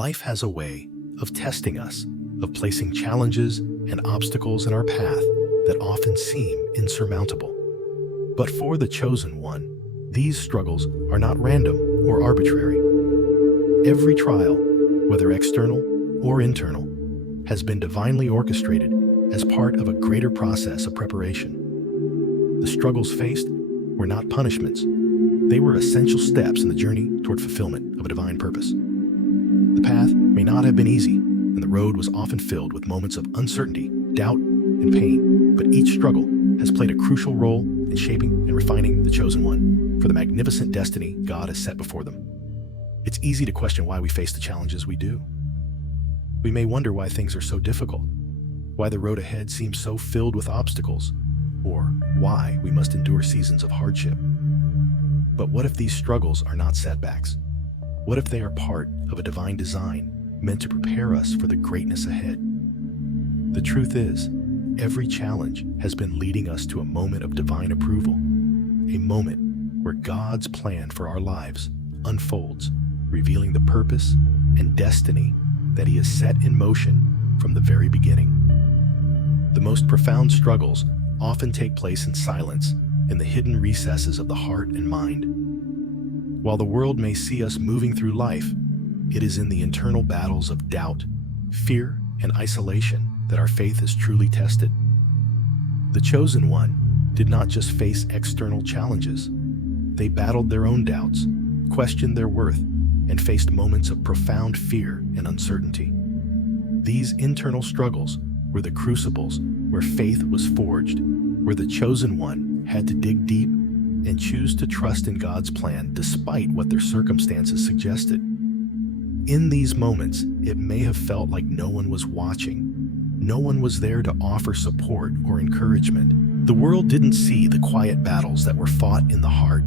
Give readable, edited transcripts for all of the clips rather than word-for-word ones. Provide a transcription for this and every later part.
Life has a way of testing us, of placing challenges and obstacles in our path that often seem insurmountable. But for the chosen one, these struggles are not random or arbitrary. Every trial, whether external or internal, has been divinely orchestrated as part of a greater process of preparation. The struggles faced were not punishments. They were essential steps in the journey toward fulfillment of a divine purpose. The path may not have been easy, and the road was often filled with moments of uncertainty, doubt, and pain, but each struggle has played a crucial role in shaping and refining the chosen one for the magnificent destiny God has set before them. It's easy to question why we face the challenges we do. We may wonder why things are so difficult, why the road ahead seems so filled with obstacles, or why we must endure seasons of hardship. But what if these struggles are not setbacks? What if they are part of a divine design meant to prepare us for the greatness ahead? The truth is, every challenge has been leading us to a moment of divine approval, a moment where God's plan for our lives unfolds, revealing the purpose and destiny that He has set in motion from the very beginning. The most profound struggles often take place in silence, in the hidden recesses of the heart and mind. While the world may see us moving through life, it is in the internal battles of doubt, fear, and isolation that our faith is truly tested. The chosen one did not just face external challenges. They battled their own doubts, questioned their worth, and faced moments of profound fear and uncertainty. These internal struggles were the crucibles where faith was forged, where the chosen one had to dig deep and choose to trust in God's plan despite what their circumstances suggested. In these moments, it may have felt like no one was watching. No one was there to offer support or encouragement. The world didn't see the quiet battles that were fought in the heart,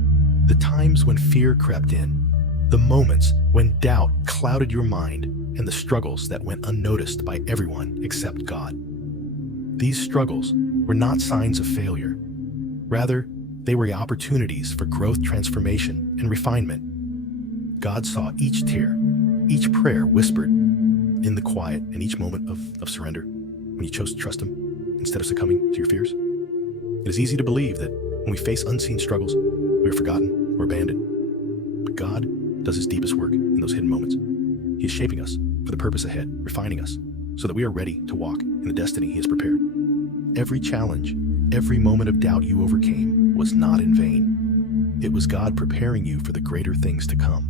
the times when fear crept in, the moments when doubt clouded your mind, and the struggles that went unnoticed by everyone except God. These struggles were not signs of failure. Rather, they were opportunities for growth, transformation, and refinement. God saw each tear, each prayer whispered in the quiet, and each moment of surrender when you chose to trust Him instead of succumbing to your fears. It is easy to believe that when we face unseen struggles, we are forgotten or abandoned. But God does His deepest work in those hidden moments. He is shaping us for the purpose ahead, refining us so that we are ready to walk in the destiny He has prepared. Every challenge, every moment of doubt you overcame was not in vain. It was God preparing you for the greater things to come.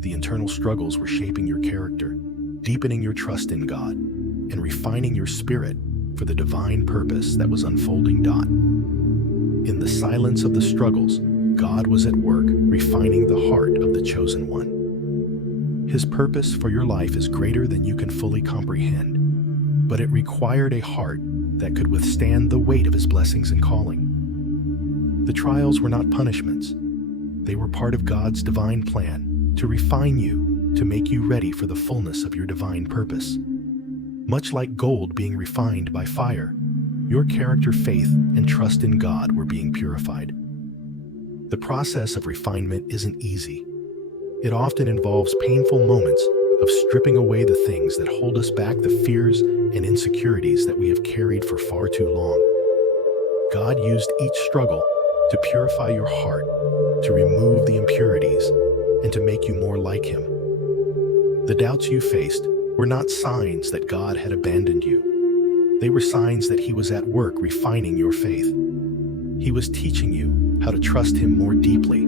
The internal struggles were shaping your character, deepening your trust in God, and refining your spirit for the divine purpose that was unfolding. In the silence of the struggles, God was at work refining the heart of the chosen one. His purpose for your life is greater than you can fully comprehend, but it required a heart that could withstand the weight of His blessings and calling. The trials were not punishments. They were part of God's divine plan to refine you, to make you ready for the fullness of your divine purpose. Much like gold being refined by fire, your character, faith, and trust in God were being purified. The process of refinement isn't easy. It often involves painful moments of stripping away the things that hold us back, the fears and insecurities that we have carried for far too long. God used each struggle to purify your heart, to remove the impurities, and to make you more like Him. The doubts you faced were not signs that God had abandoned you. They were signs that He was at work refining your faith. He was teaching you how to trust Him more deeply,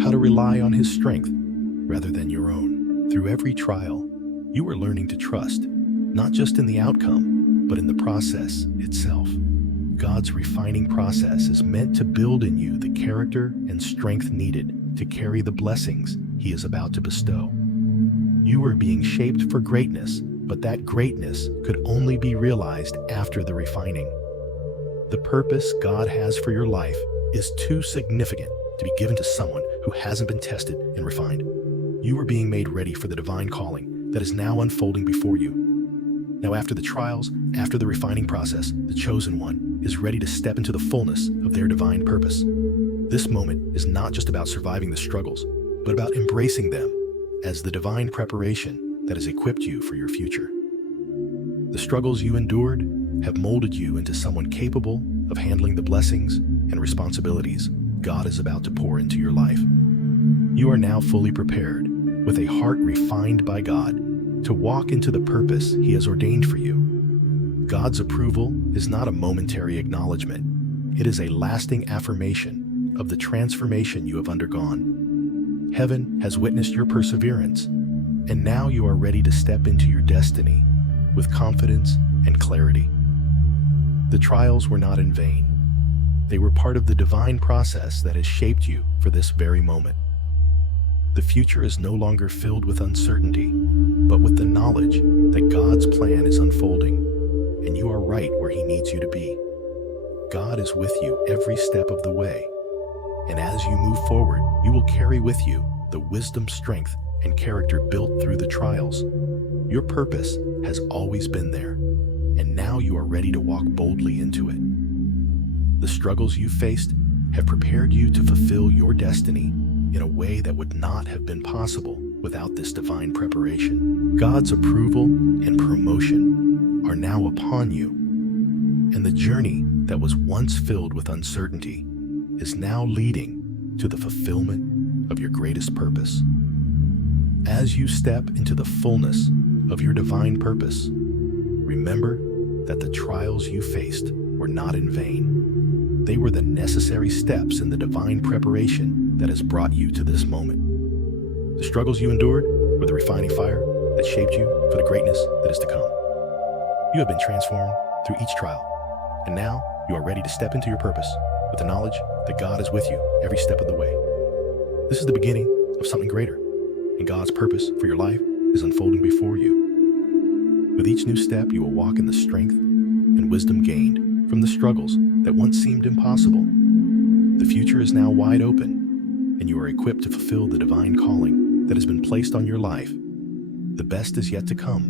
how to rely on His strength rather than your own. Through every trial, you were learning to trust, not just in the outcome, but in the process itself. God's refining process is meant to build in you the character and strength needed to carry the blessings He is about to bestow. You were being shaped for greatness, but that greatness could only be realized after the refining. The purpose God has for your life is too significant to be given to someone who hasn't been tested and refined. You are being made ready for the divine calling that is now unfolding before you. Now, after the trials, after the refining process, the chosen one is ready to step into the fullness of their divine purpose. This moment is not just about surviving the struggles, but about embracing them as the divine preparation that has equipped you for your future. The struggles you endured have molded you into someone capable of handling the blessings and responsibilities God is about to pour into your life. You are now fully prepared, with a heart refined by God, to walk into the purpose He has ordained for you. God's approval is not a momentary acknowledgement. It is a lasting affirmation of the transformation you have undergone. Heaven has witnessed your perseverance, and now you are ready to step into your destiny with confidence and clarity. The trials were not in vain. They were part of the divine process that has shaped you for this very moment. The future is no longer filled with uncertainty, but with the knowledge that God's plan is unfolding, and you are right where He needs you to be. God is with you every step of the way, and as you move forward, you will carry with you the wisdom, strength, and character built through the trials. Your purpose has always been there, and now you are ready to walk boldly into it. The struggles you faced have prepared you to fulfill your destiny in a way that would not have been possible without this divine preparation. God's approval and promotion are now upon you, and the journey that was once filled with uncertainty is now leading to the fulfillment of your greatest purpose. As you step into the fullness of your divine purpose, remember that the trials you faced were not in vain. They were the necessary steps in the divine preparation that has brought you to this moment. The struggles you endured were the refining fire that shaped you for the greatness that is to come. You have been transformed through each trial, and now you are ready to step into your purpose with the knowledge that God is with you every step of the way. This is the beginning of something greater, and God's purpose for your life is unfolding before you. With each new step, you will walk in the strength and wisdom gained from the struggles that once seemed impossible. The future is now wide open, and you are equipped to fulfill the divine calling that has been placed on your life. The best is yet to come,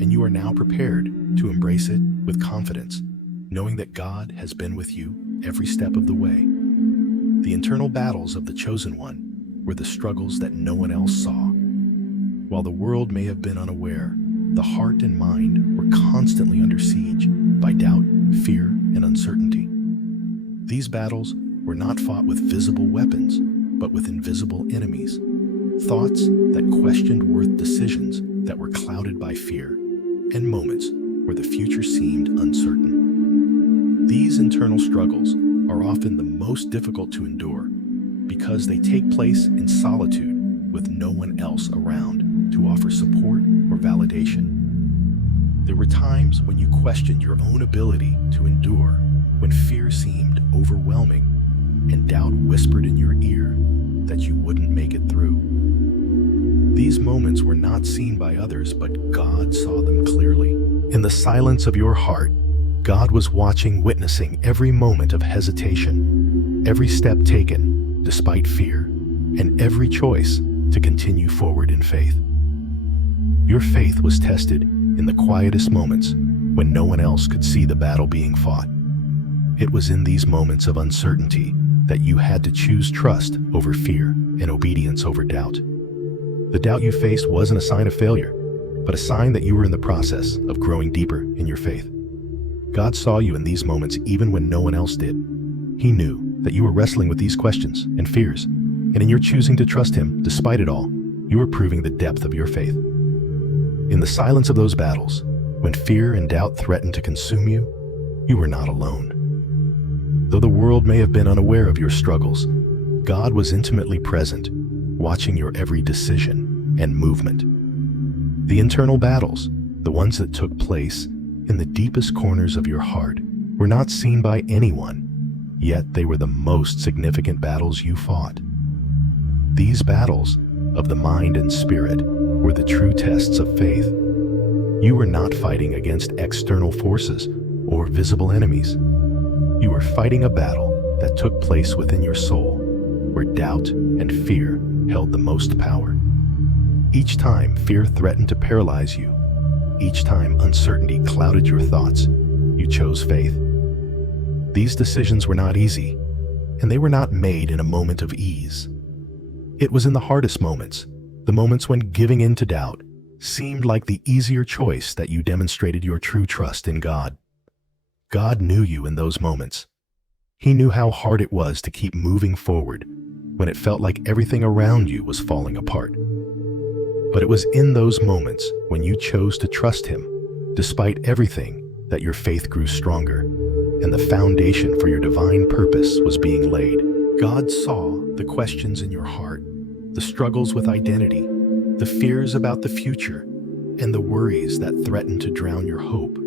and you are now prepared to embrace it with confidence, knowing that God has been with you every step of the way. The internal battles of the chosen one were the struggles that no one else saw. While the world may have been unaware, the heart and mind were constantly under siege by doubt, fear, and uncertainty. These battles were not fought with visible weapons, but with invisible enemies. Thoughts that questioned worth decisions that were clouded by fear, and moments where the future seemed uncertain. These internal struggles are often the most difficult to endure because they take place in solitude with no one else around to offer support or validation. There were times when you questioned your own ability to endure, when fear seemed overwhelming and doubt whispered in your ear that you wouldn't make it through. These moments were not seen by others, but God saw them clearly. In the silence of your heart, God was watching, witnessing every moment of hesitation, every step taken despite fear, and every choice to continue forward in faith. Your faith was tested in the quietest moments when no one else could see the battle being fought. It was in these moments of uncertainty that you had to choose trust over fear and obedience over doubt. The doubt you faced wasn't a sign of failure, but a sign that you were in the process of growing deeper in your faith. God saw you in these moments even when no one else did. He knew that you were wrestling with these questions and fears, and in your choosing to trust Him despite it all, you were proving the depth of your faith. In the silence of those battles, when fear and doubt threatened to consume you, you were not alone. Though the world may have been unaware of your struggles, God was intimately present, watching your every decision and movement. The internal battles, the ones that took place in the deepest corners of your heart, were not seen by anyone, yet they were the most significant battles you fought. These battles of the mind and spirit were the true tests of faith. You were not fighting against external forces or visible enemies. You were fighting a battle that took place within your soul, where doubt and fear held the most power. Each time fear threatened to paralyze you, each time uncertainty clouded your thoughts, you chose faith. These decisions were not easy, and they were not made in a moment of ease. It was in the hardest moments, the moments when giving in to doubt seemed like the easier choice that you demonstrated your true trust in God. God knew you in those moments. He knew how hard it was to keep moving forward when it felt like everything around you was falling apart. But it was in those moments when you chose to trust Him, despite everything, that your faith grew stronger, and the foundation for your divine purpose was being laid. God saw the questions in your heart, the struggles with identity, the fears about the future, and the worries that threatened to drown your hope.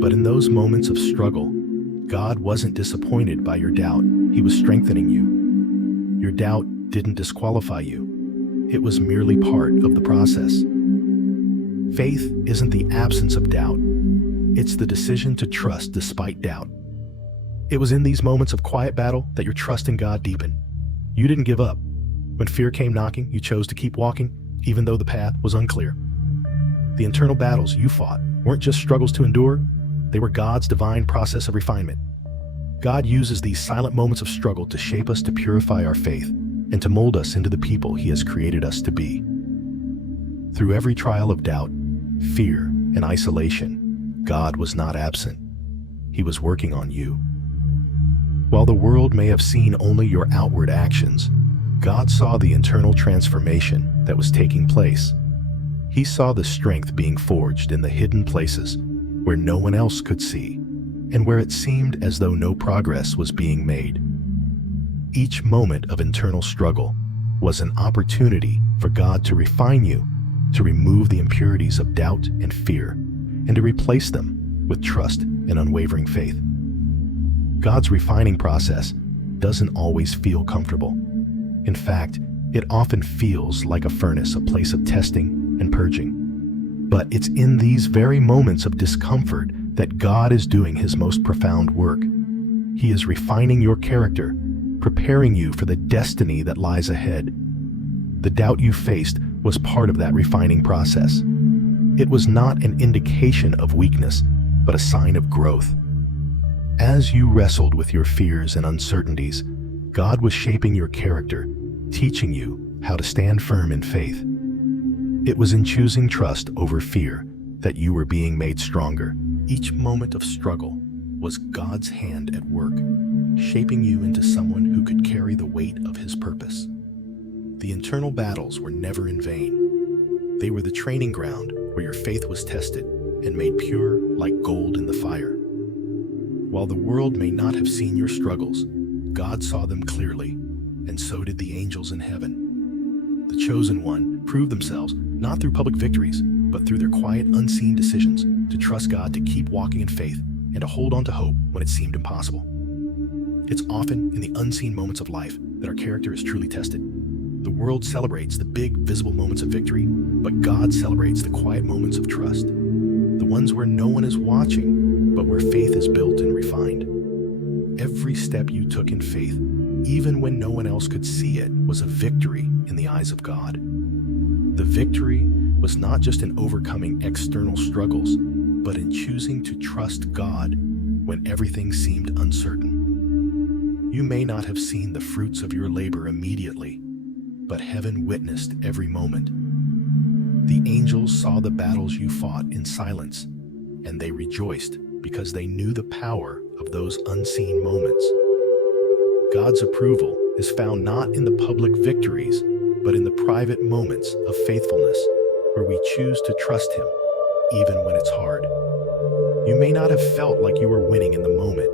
But in those moments of struggle, God wasn't disappointed by your doubt. He was strengthening you. Your doubt didn't disqualify you. It was merely part of the process. Faith isn't the absence of doubt. It's the decision to trust despite doubt. It was in these moments of quiet battle that your trust in God deepened. You didn't give up. When fear came knocking, you chose to keep walking, even though the path was unclear. The internal battles you fought weren't just struggles to endure, they were God's divine process of refinement. God uses these silent moments of struggle to shape us, to purify our faith, and to mold us into the people He has created us to be. Through every trial of doubt, fear, and isolation, God was not absent. He was working on you. While the world may have seen only your outward actions, God saw the internal transformation that was taking place. He saw the strength being forged in the hidden places where no one else could see, and where it seemed as though no progress was being made. Each moment of internal struggle was an opportunity for God to refine you, to remove the impurities of doubt and fear, and to replace them with trust and unwavering faith. God's refining process doesn't always feel comfortable. In fact, it often feels like a furnace, a place of testing and purging. But it's in these very moments of discomfort that God is doing His most profound work. He is refining your character, preparing you for the destiny that lies ahead. The doubt you faced was part of that refining process. It was not an indication of weakness, but a sign of growth. As you wrestled with your fears and uncertainties, God was shaping your character, teaching you how to stand firm in faith. It was in choosing trust over fear that you were being made stronger. Each moment of struggle was God's hand at work, shaping you into someone who could carry the weight of His purpose. The internal battles were never in vain. They were the training ground where your faith was tested and made pure like gold in the fire. While the world may not have seen your struggles, God saw them clearly, and so did the angels in heaven. The chosen one proved themselves not through public victories, but through their quiet, unseen decisions to trust God, to keep walking in faith, and to hold on to hope when it seemed impossible. It's often in the unseen moments of life that our character is truly tested. The world celebrates the big, visible moments of victory, but God celebrates the quiet moments of trust, the ones where no one is watching, but where faith is built and refined. Every step you took in faith, even when no one else could see it, was a victory in the eyes of God. The victory was not just in overcoming external struggles, but in choosing to trust God when everything seemed uncertain. You may not have seen the fruits of your labor immediately, but heaven witnessed every moment. The angels saw the battles you fought in silence, and they rejoiced because they knew the power of those unseen moments. God's approval is found not in the public victories, but in the private moments of faithfulness, where we choose to trust Him, even when it's hard. You may not have felt like you were winning in the moment,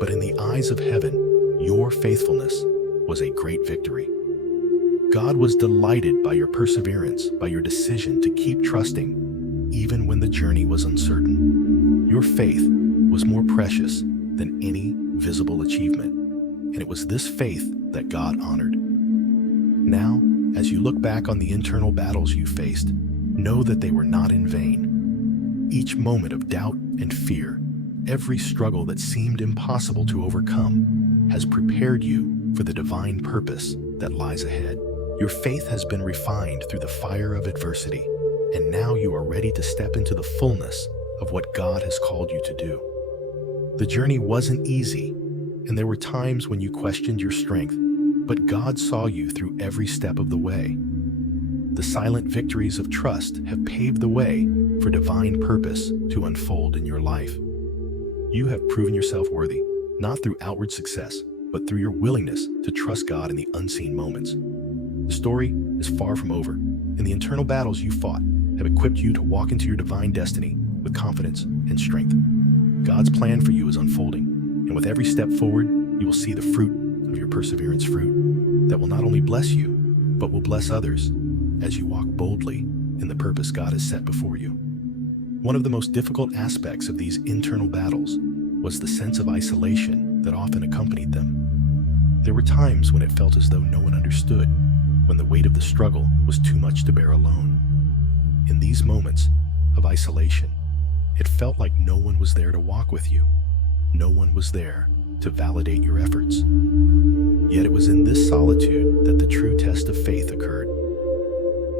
but in the eyes of heaven, your faithfulness was a great victory. God was delighted by your perseverance, by your decision to keep trusting, even when the journey was uncertain. Your faith was more precious than any visible achievement, and it was this faith that God honored. Now, as you look back on the internal battles you faced, know that they were not in vain. Each moment of doubt and fear, every struggle that seemed impossible to overcome, has prepared you for the divine purpose that lies ahead. Your faith has been refined through the fire of adversity, and now you are ready to step into the fullness of what God has called you to do. The journey wasn't easy, and there were times when you questioned your strength, but God saw you through every step of the way. the silent victories of trust have paved the way for divine purpose to unfold in your life. You have proven yourself worthy, not through outward success, but through your willingness to trust God in the unseen moments. The story is far from over, and the internal battles you fought have equipped you to walk into your divine destiny with confidence and strength. God's plan for you is unfolding, and with every step forward, you will see the fruit of your perseverance, fruit that will not only bless you, but will bless others as you walk boldly in the purpose God has set before you. One of the most difficult aspects of these internal battles was the sense of isolation that often accompanied them. There were times when it felt as though no one understood, when the weight of the struggle was too much to bear alone. In these moments of isolation, it felt like no one was there to walk with you. No one was there to validate your efforts. Yet it was in this solitude that the true test of faith occurred.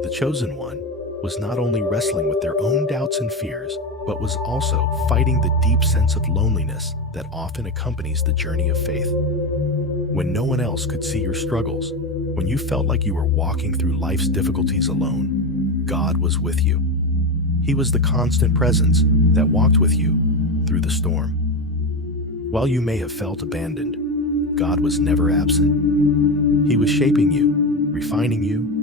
The chosen one was not only wrestling with their own doubts and fears, but was also fighting the deep sense of loneliness that often accompanies the journey of faith. When no one else could see your struggles, when you felt like you were walking through life's difficulties alone, God was with you. He was the constant presence that walked with you through the storm. While you may have felt abandoned, God was never absent. He was shaping you, refining you,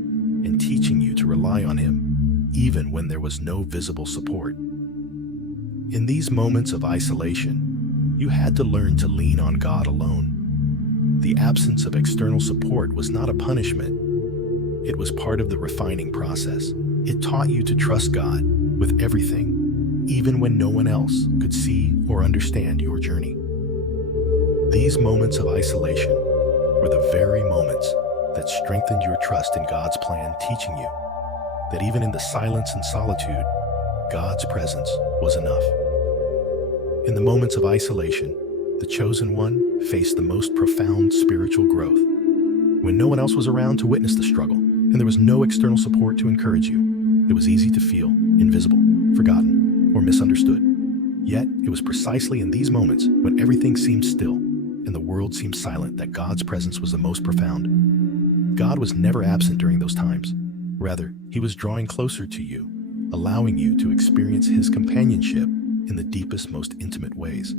and teaching you to rely on Him, even when there was no visible support. In these moments of isolation, you had to learn to lean on God alone. The absence of external support was not a punishment. It was part of the refining process. It taught you to trust God with everything, even when no one else could see or understand your journey. These moments of isolation were the very moments that strengthened your trust in God's plan, teaching you that even in the silence and solitude, God's presence was enough. In the moments of isolation, the chosen one faced the most profound spiritual growth. When no one else was around to witness the struggle, and there was no external support to encourage you, it was easy to feel invisible, forgotten, or misunderstood. Yet, it was precisely in these moments when everything seemed still and the world seemed silent that God's presence was the most profound. God was never absent during those times. Rather, He was drawing closer to you, allowing you to experience His companionship in the deepest, most intimate ways.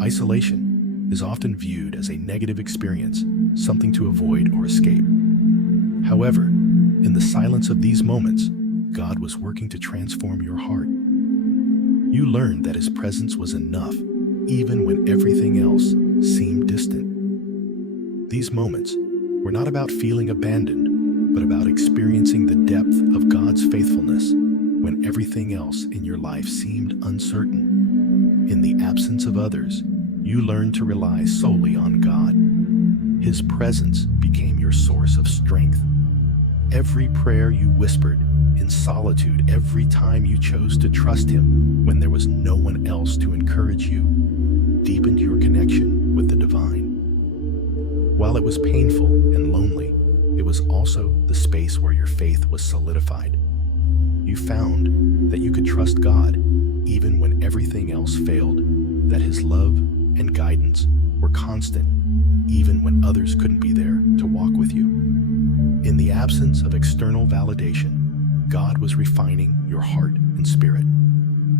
Isolation is often viewed as a negative experience, something to avoid or escape. However, in the silence of these moments, God was working to transform your heart. You learned that His presence was enough, even when everything else seemed distant. These moments were not about feeling abandoned, but about experiencing the depth of God's faithfulness when everything else in your life seemed uncertain. In the absence of others, you learned to rely solely on God. His presence became your source of strength. Every prayer you whispered in solitude, every time you chose to trust Him when there was no one else to encourage you, deepened your connection with the divine. While it was painful and lonely, it was also the space where your faith was solidified. You found that you could trust God even when everything else failed, that His love and guidance were constant even when others couldn't be there to walk with you. In the absence of external validation, God was refining your heart and spirit.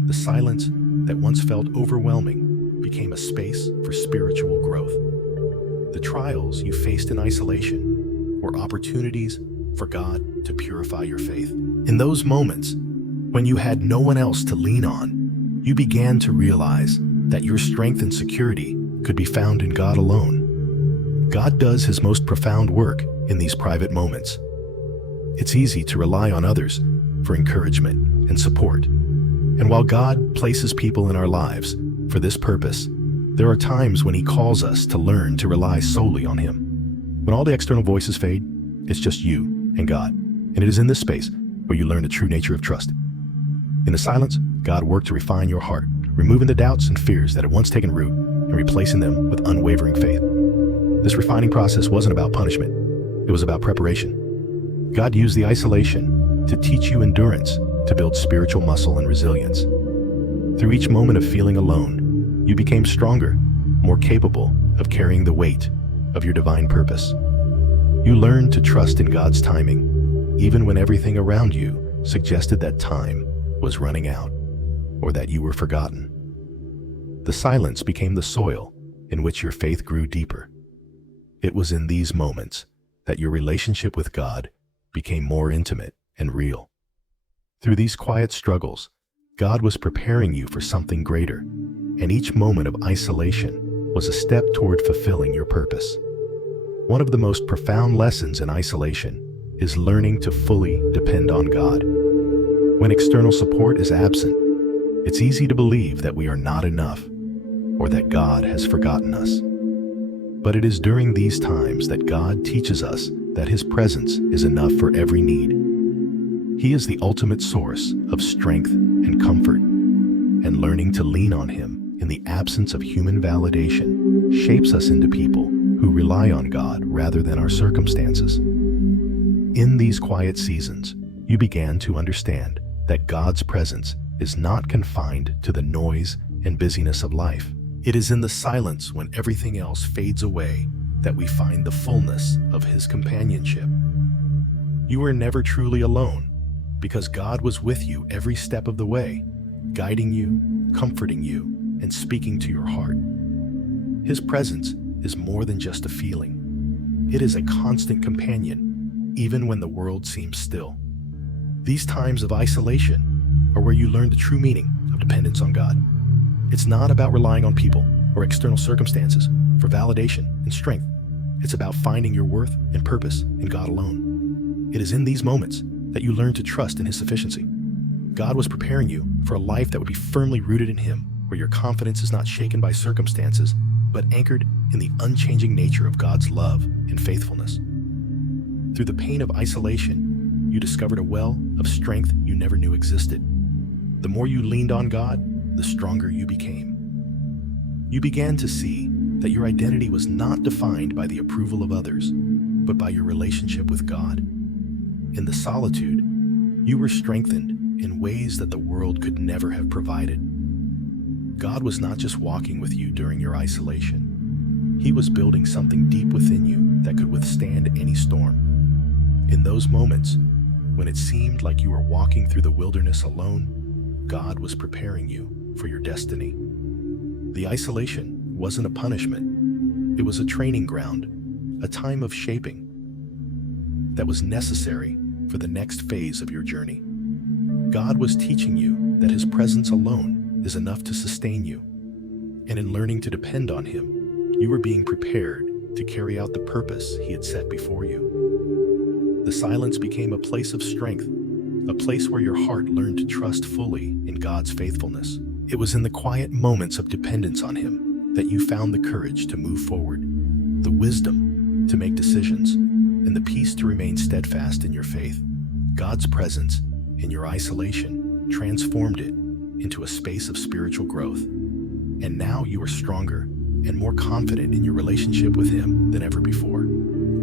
The silence that once felt overwhelming became a space for spiritual growth. The trials you faced in isolation were opportunities for God to purify your faith. In those moments, when you had no one else to lean on, you began to realize that your strength and security could be found in God alone. God does His most profound work in these private moments. It's easy to rely on others for encouragement and support. And while God places people in our lives for this purpose, there are times when He calls us to learn to rely solely on Him. When all the external voices fade, it's just you and God. And it is in this space where you learn the true nature of trust. In the silence, God worked to refine your heart, removing the doubts and fears that had once taken root and replacing them with unwavering faith. This refining process wasn't about punishment. It was about preparation. God used the isolation to teach you endurance, to build spiritual muscle and resilience. Through each moment of feeling alone, you became stronger, more capable of carrying the weight of your divine purpose. You learned to trust in God's timing, even when everything around you suggested that time was running out or that you were forgotten. The silence became the soil in which your faith grew deeper. It was in these moments that your relationship with God became more intimate and real. Through these quiet struggles, God was preparing you for something greater, and each moment of isolation was a step toward fulfilling your purpose. One of the most profound lessons in isolation is learning to fully depend on God. When external support is absent, it's easy to believe that we are not enough or that God has forgotten us. But it is during these times that God teaches us that His presence is enough for every need. He is the ultimate source of strength and comfort, and learning to lean on Him in the absence of human validation shapes us into people who rely on God rather than our circumstances. In these quiet seasons, you began to understand that God's presence is not confined to the noise and busyness of life. It is in the silence when everything else fades away that we find the fullness of His companionship. You were never truly alone because God was with you every step of the way, guiding you, comforting you, and speaking to your heart. His presence is more than just a feeling. It is a constant companion, even when the world seems still. These times of isolation are where you learn the true meaning of dependence on God. It's not about relying on people or external circumstances for validation and strength. It's about finding your worth and purpose in God alone. It is in these moments that you learn to trust in His sufficiency. God was preparing you for a life that would be firmly rooted in Him, where your confidence is not shaken by circumstances, but anchored in the unchanging nature of God's love and faithfulness. Through the pain of isolation, you discovered a well of strength you never knew existed. The more you leaned on God, the stronger you became. You began to see that your identity was not defined by the approval of others, but by your relationship with God. In the solitude, you were strengthened in ways that the world could never have provided. God was not just walking with you during your isolation. He was building something deep within you that could withstand any storm. In those moments, when it seemed like you were walking through the wilderness alone, God was preparing you for your destiny. The isolation wasn't a punishment. It was a training ground, a time of shaping that was necessary for the next phase of your journey. God was teaching you that His presence alone is enough to sustain you. And in learning to depend on Him, you were being prepared to carry out the purpose He had set before you. The silence became a place of strength, a place where your heart learned to trust fully in God's faithfulness. It was in the quiet moments of dependence on Him that you found the courage to move forward, the wisdom to make decisions, and the peace to remain steadfast in your faith. God's presence in your isolation transformed it into a space of spiritual growth. And now you are stronger and more confident in your relationship with Him than ever before.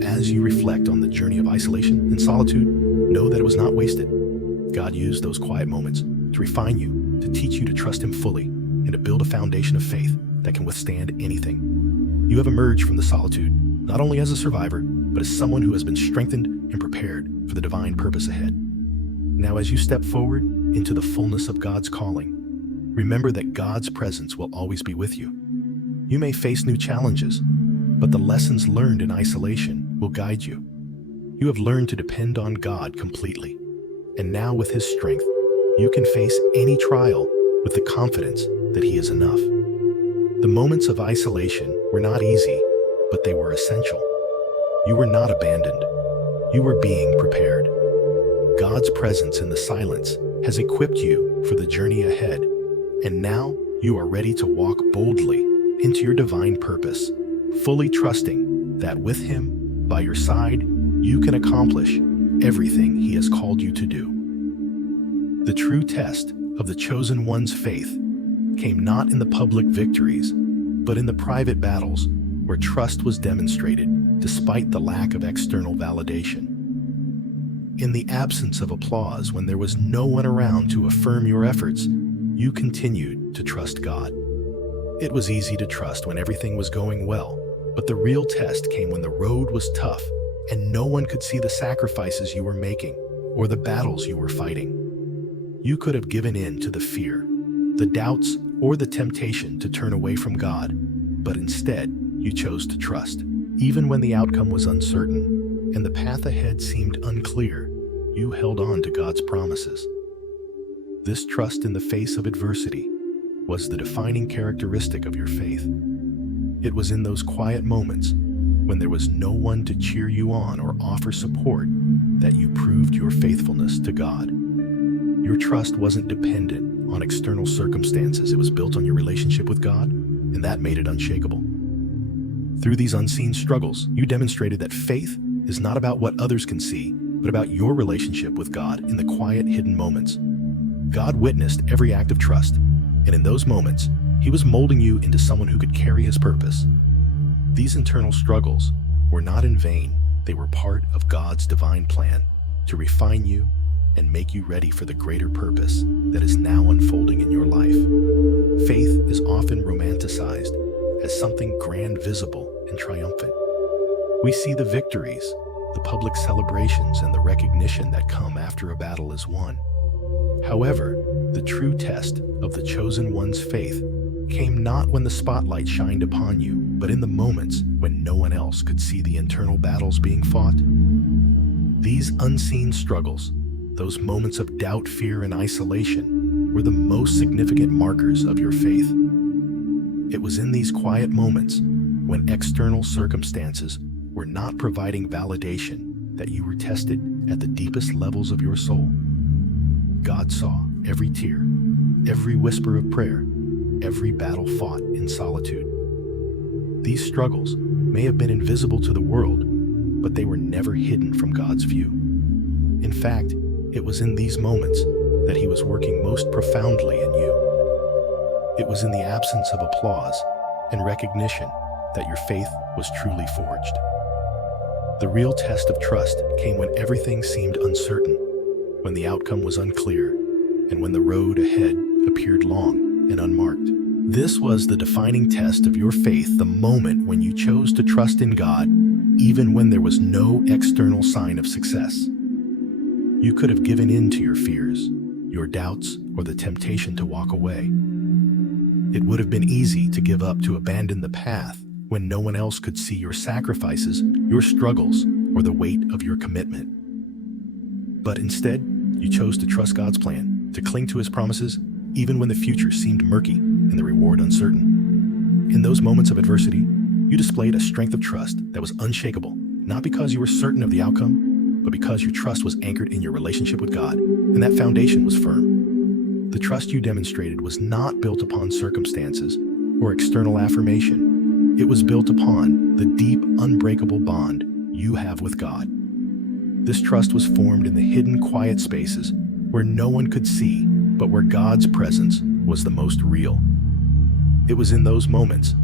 As you reflect on the journey of isolation and solitude, know that it was not wasted. God used those quiet moments to refine you, to teach you to trust Him fully, and to build a foundation of faith that can withstand anything. You have emerged from the solitude, not only as a survivor, but as someone who has been strengthened and prepared for the divine purpose ahead. Now, as you step forward into the fullness of God's calling, remember that God's presence will always be with you. You may face new challenges, but the lessons learned in isolation will guide you. You have learned to depend on God completely, and now with His strength, you can face any trial with the confidence that He is enough. The moments of isolation were not easy, but they were essential. You were not abandoned. You were being prepared. God's presence in the silence has equipped you for the journey ahead, and now you are ready to walk boldly into your divine purpose, fully trusting that with Him by your side, you can accomplish everything He has called you to do. The true test of the chosen one's faith came not in the public victories, but in the private battles where trust was demonstrated despite the lack of external validation. In the absence of applause, when there was no one around to affirm your efforts, you continued to trust God. It was easy to trust when everything was going well, but the real test came when the road was tough and no one could see the sacrifices you were making or the battles you were fighting. You could have given in to the fear, the doubts, or the temptation to turn away from God, but instead, you chose to trust. Even when the outcome was uncertain and the path ahead seemed unclear, you held on to God's promises. This trust in the face of adversity was the defining characteristic of your faith. It was in those quiet moments, when there was no one to cheer you on or offer support, that you proved your faithfulness to God. Your trust wasn't dependent on external circumstances. It was built on your relationship with God, and that made it unshakable. Through these unseen struggles, you demonstrated that faith is not about what others can see, but about your relationship with God in the quiet, hidden moments. God witnessed every act of trust, and in those moments, He was molding you into someone who could carry His purpose. These internal struggles were not in vain. They were part of God's divine plan to refine you and make you ready for the greater purpose that is now unfolding in your life. Faith is often romanticized as something grand, visible, and triumphant. We see the victories, the public celebrations, and the recognition that come after a battle is won. However, the true test of the chosen one's faith came not when the spotlight shined upon you, but in the moments when no one else could see the internal battles being fought. These unseen struggles, those moments of doubt, fear, and isolation, were the most significant markers of your faith. It was in these quiet moments, when external circumstances were not providing validation, that you were tested at the deepest levels of your soul. God saw every tear, every whisper of prayer, every battle fought in solitude. These struggles may have been invisible to the world, but they were never hidden from God's view. In fact, it was in these moments that He was working most profoundly in you. It was in the absence of applause and recognition that your faith was truly forged. The real test of trust came when everything seemed uncertain, when the outcome was unclear, and when the road ahead appeared long and unmarked. This was the defining test of your faith, the moment when you chose to trust in God, even when there was no external sign of success. You could have given in to your fears, your doubts, or the temptation to walk away. It would have been easy to give up, to abandon the path when no one else could see your sacrifices, your struggles, or the weight of your commitment. But instead, you chose to trust God's plan, to cling to His promises, even when the future seemed murky and the reward uncertain. In those moments of adversity, you displayed a strength of trust that was unshakable, not because you were certain of the outcome, but because your trust was anchored in your relationship with God, and that foundation was firm. The trust you demonstrated was not built upon circumstances or external affirmation. It was built upon the deep, unbreakable bond you have with God. This trust was formed in the hidden, quiet spaces where no one could see, but where God's presence was the most real. It was in those moments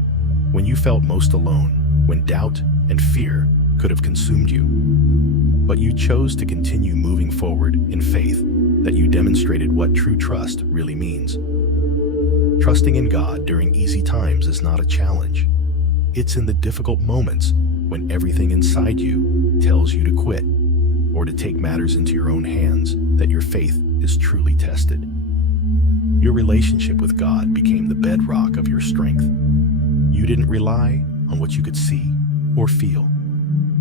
when you felt most alone, when doubt and fear could have consumed you. But you chose to continue moving forward in faith, that you demonstrated what true trust really means. Trusting in God during easy times is not a challenge. It's in the difficult moments when everything inside you tells you to quit or to take matters into your own hands that your faith is truly tested. Your relationship with God became the bedrock of your strength. You didn't rely on what you could see or feel.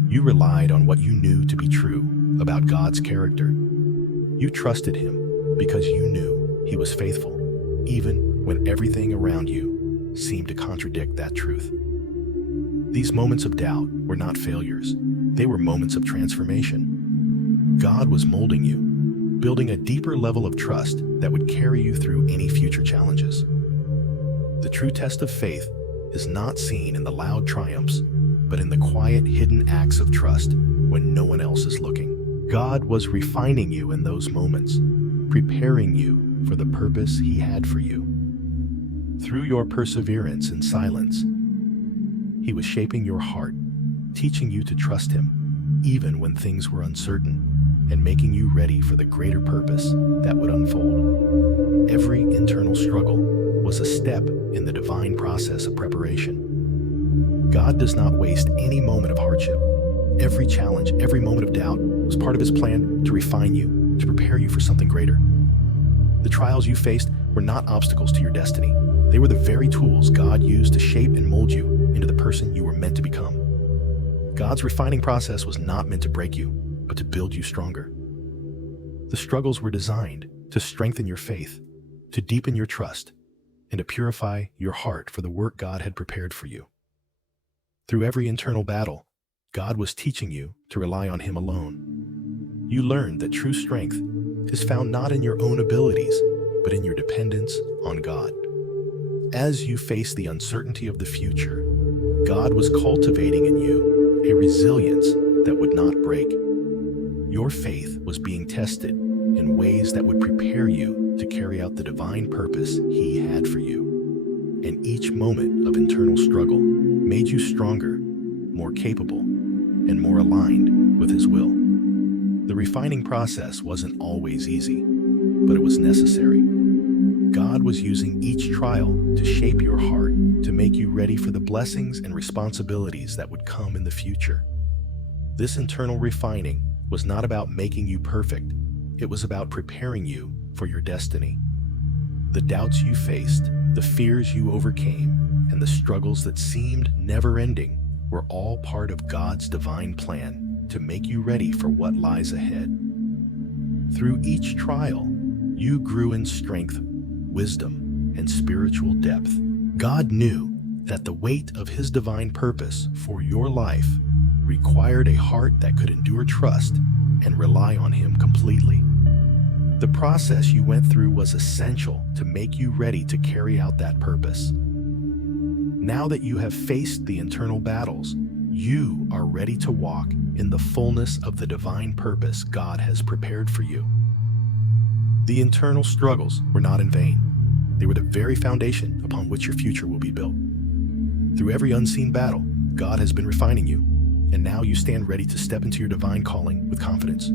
You relied on what you knew to be true about God's character. You trusted Him because you knew He was faithful, even when everything around you seemed to contradict that truth. These moments of doubt were not failures. They were moments of transformation. God was molding you, building a deeper level of trust that would carry you through any future challenges. The true test of faith is not seen in the loud triumphs, but in the quiet, hidden acts of trust when no one else is looking. God was refining you in those moments, preparing you for the purpose He had for you. Through your perseverance in silence, He was shaping your heart, teaching you to trust Him, even when things were uncertain, and making you ready for the greater purpose that would unfold. Every internal struggle was a step in the divine process of preparation. God does not waste any moment of hardship. Every challenge, every moment of doubt was part of his plan to refine you, to prepare you for something greater. The trials you faced were not obstacles to your destiny. They were the very tools God used to shape and mold you into the person you were meant to become. God's refining process was not meant to break you, but to build you stronger. The struggles were designed to strengthen your faith, to deepen your trust, and to purify your heart for the work God had prepared for you. Through every internal battle, God was teaching you to rely on Him alone. You learned that true strength is found not in your own abilities, but in your dependence on God. As you face the uncertainty of the future, God was cultivating in you a resilience that would not break. Your faith was being tested in ways that would prepare you to carry out the divine purpose He had for you. And each moment of internal struggle made you stronger, more capable, and more aligned with His will. The refining process wasn't always easy, but it was necessary. God was using each trial to shape your heart, to make you ready for the blessings and responsibilities that would come in the future. This internal refining was not about making you perfect. It was about preparing you for your destiny. The doubts you faced, the fears you overcame, and the struggles that seemed never-ending were all part of God's divine plan to make you ready for what lies ahead. Through each trial, you grew in strength, wisdom, and spiritual depth. God knew that the weight of His divine purpose for your life required a heart that could endure trust and rely on Him completely. The process you went through was essential to make you ready to carry out that purpose. Now that you have faced the internal battles, you are ready to walk in the fullness of the divine purpose God has prepared for you. The internal struggles were not in vain. They were the very foundation upon which your future will be built. Through every unseen battle, God has been refining you, and now you stand ready to step into your divine calling with confidence.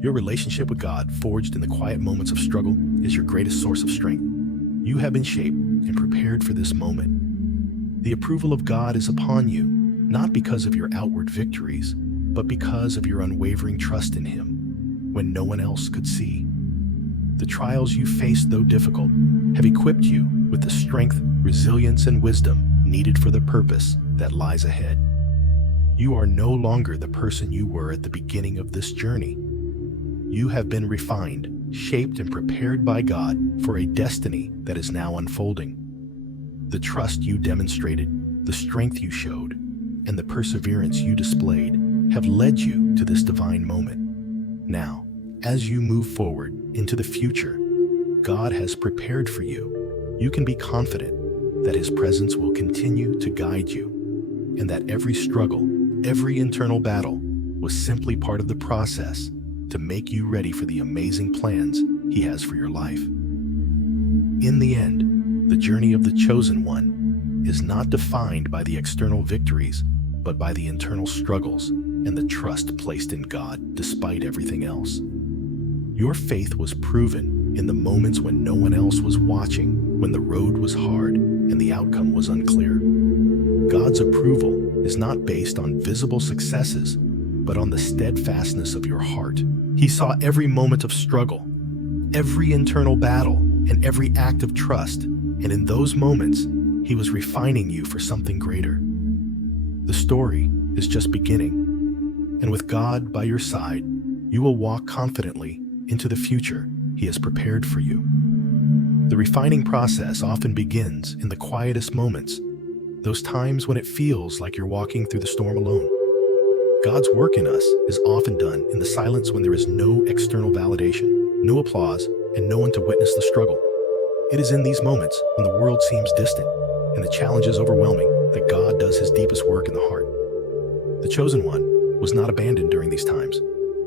Your relationship with God, forged in the quiet moments of struggle, is your greatest source of strength. You have been shaped and prepared for this moment. The approval of God is upon you, not because of your outward victories, but because of your unwavering trust in Him when no one else could see. The trials you faced, though difficult, have equipped you with the strength, resilience, and wisdom needed for the purpose that lies ahead. You are no longer the person you were at the beginning of this journey. You have been refined, shaped, and prepared by God for a destiny that is now unfolding. The trust you demonstrated, the strength you showed, and the perseverance you displayed have led you to this divine moment. Now, as you move forward into the future God has prepared for you, you can be confident that His presence will continue to guide you, and that every struggle, every internal battle was simply part of the process to make you ready for the amazing plans He has for your life. In the end, the journey of the chosen one is not defined by the external victories, but by the internal struggles and the trust placed in God despite everything else. Your faith was proven in the moments when no one else was watching, when the road was hard and the outcome was unclear. God's approval is not based on visible successes, but on the steadfastness of your heart. He saw every moment of struggle, every internal battle, and every act of trust, and in those moments, He was refining you for something greater. The story is just beginning, and with God by your side, you will walk confidently into the future He has prepared for you. The refining process often begins in the quietest moments, those times when it feels like you're walking through the storm alone. God's work in us is often done in the silence when there is no external validation, no applause, and no one to witness the struggle. It is in these moments when the world seems distant and the challenge is overwhelming that God does His deepest work in the heart. The chosen one was not abandoned during these times.